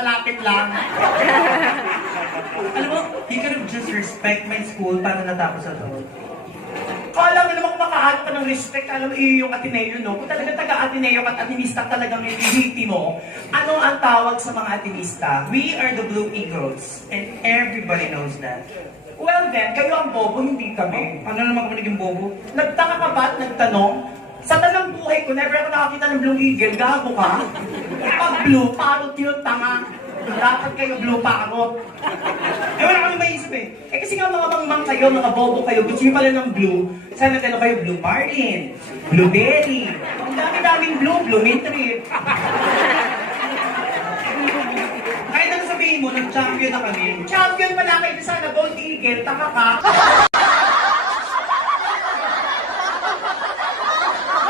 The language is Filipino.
malapit lang. Alam mo, you could have just respect my school para natapos na to. Kala mo naman kung makahanap ka ng respect, alam mo yung Ateneo, no? Kung talaga taga-Ateneo at Atenista talagang yung mo, ano ang tawag sa mga Atenista? We are the Blue Eagles, and everybody knows that. Well then, kayo ang bobo, hindi kami. Ano naman kami naging bobo? Nagtaka ka ba at nagtanong? Sa talang buhay ko, never ako nakakita ng Blue Eagle. Gago ka? Pag blue, parot yun, tanga. Dapat kayo blue parot. Eh wala kami maisip eh. Eh kasi nga mga mangmang kayo, mga bobo kayo, gusto nyo pala ng blue. Sana gano'n kayo, blue marlin, blueberry. Ang dami-daming blue, bluementry. Kahit ano sabihin mo, nag-champion na kami. Champion pala kayo sana, Gold Eagle, taka ka.